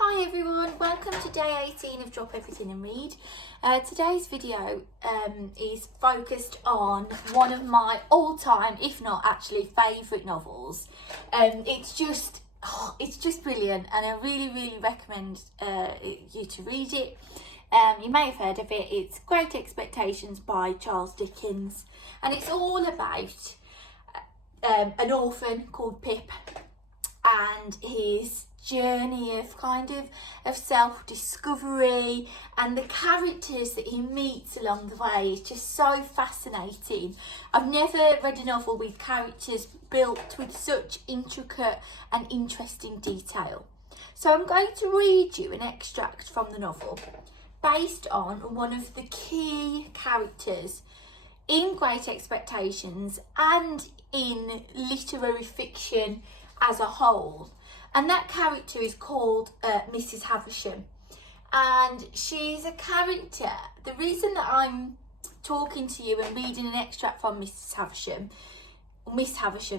Hi everyone, welcome to day 18 of Drop Everything and Read. Today's video is focused on one of my all-time, if not actually favourite novels. It's just brilliant, and I really recommend you to read it. You may have heard of it. It's Great Expectations by Charles Dickens, and it's all about an orphan called Pip and his journey of self-discovery, and the characters that he meets along the way is just so fascinating. I've never read a novel with characters built with such intricate and interesting detail. So I'm going to read you an extract from the novel based on one of the key characters in Great Expectations and in literary fiction as a whole. And that character is called Mrs. Havisham, and she's a character. The reason that I'm talking to you and reading an extract from Miss Havisham,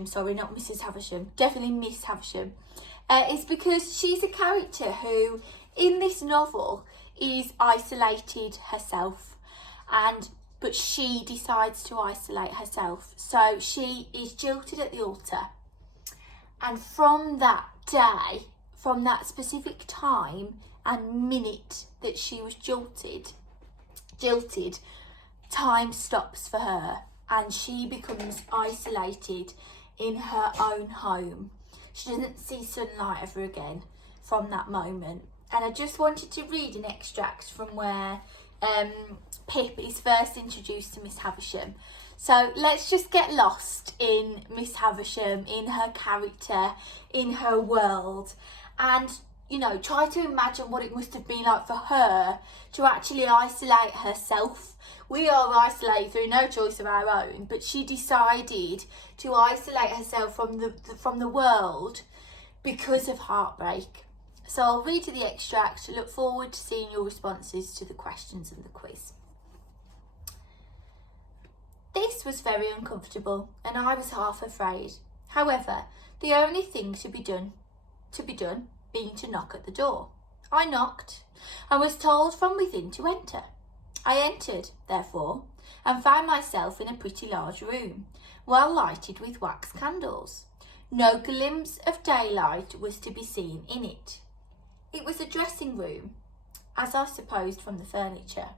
sorry, not Mrs. Havisham, definitely Miss Havisham, is because she's a character who, in this novel, is isolated herself, but she decides to isolate herself. So she is jilted at the altar, and from that day, from that specific time and minute that she was jilted, time stops for her, and she becomes isolated in her own home. She doesn't see sunlight ever again from that moment. And I just wanted to read an extract from where Pip is first introduced to Miss Havisham. So let's just get lost in Miss Havisham, in her character, in her world, and, try to imagine what it must have been like for her to actually isolate herself. We are isolated through no choice of our own, but she decided to isolate herself from the world because of heartbreak. So I'll read you the extract. I look forward to seeing your responses to the questions and the quiz. This was very uncomfortable, and I was half afraid. However, the only thing to be done being to knock at the door. I knocked, and was told from within to enter. I entered, therefore, and found myself in a pretty large room, well lighted with wax candles. No glimpse of daylight was to be seen in it. It was a dressing room, as I supposed from the furniture,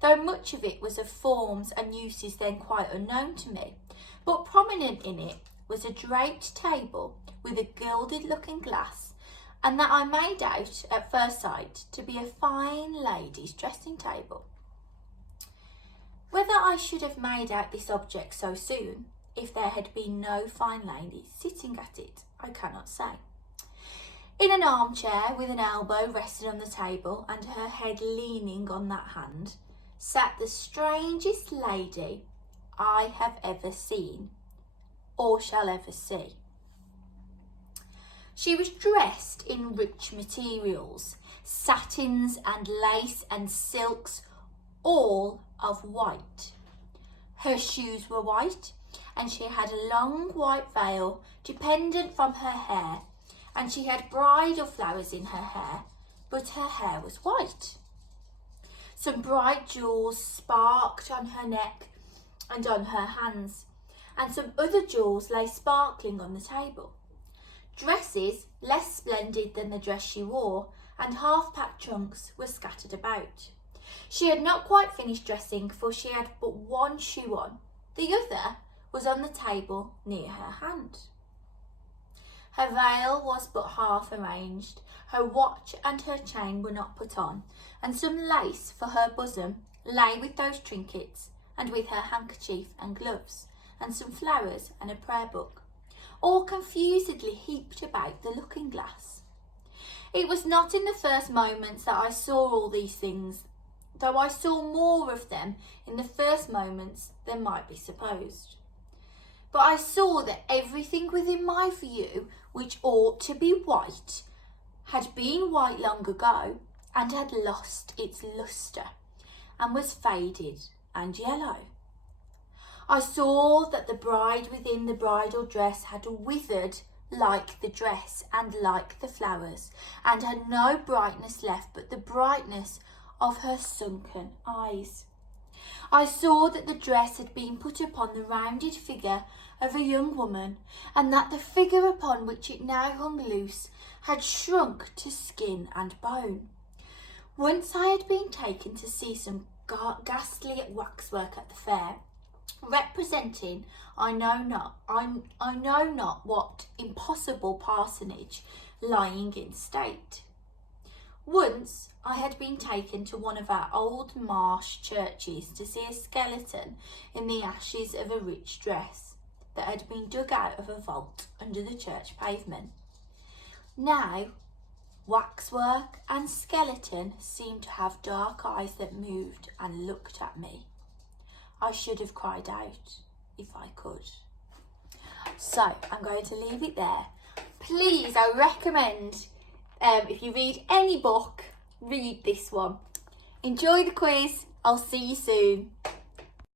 though much of it was of forms and uses then quite unknown to me. But prominent in it was a draped table with a gilded looking glass, and that I made out at first sight to be a fine lady's dressing table. Whether I should have made out this object so soon, if there had been no fine lady sitting at it, I cannot say. In an armchair, with an elbow rested on the table and her head leaning on that hand, sat the strangest lady I have ever seen, or shall ever see. She was dressed in rich materials, satins and lace and silks, all of white. Her shoes were white, and she had a long white veil dependent from her hair, and she had bridal flowers in her hair, but her hair was white. Some bright jewels sparkled on her neck and on her hands, and some other jewels lay sparkling on the table. Dresses, less splendid than the dress she wore, and half-packed trunks were scattered about. She had not quite finished dressing, for she had but one shoe on. The other was on the table near her hand. Her veil was but half arranged, her watch and her chain were not put on, and some lace for her bosom lay with those trinkets, and with her handkerchief and gloves, and some flowers and a prayer book, all confusedly heaped about the looking-glass. It was not in the first moments that I saw all these things, though I saw more of them in the first moments than might be supposed. But I saw that everything within my view, which ought to be white, had been white long ago, and had lost its lustre, and was faded and yellow. I saw that the bride within the bridal dress had withered like the dress and like the flowers, and had no brightness left but the brightness of her sunken eyes. I saw that the dress had been put upon the rounded figure of a young woman, and that the figure upon which it now hung loose had shrunk to skin and bone. Once I had been taken to see some ghastly waxwork at the fair, representing I know not what impossible parsonage lying in state. Once I had been taken to one of our old marsh churches to see a skeleton in the ashes of a rich dress that had been dug out of a vault under the church pavement. Now, waxwork and skeleton seemed to have dark eyes that moved and looked at me. I should have cried out if I could. So I'm going to leave it there. Please, I recommend if you read any book, read this one. Enjoy the quiz. I'll see you soon.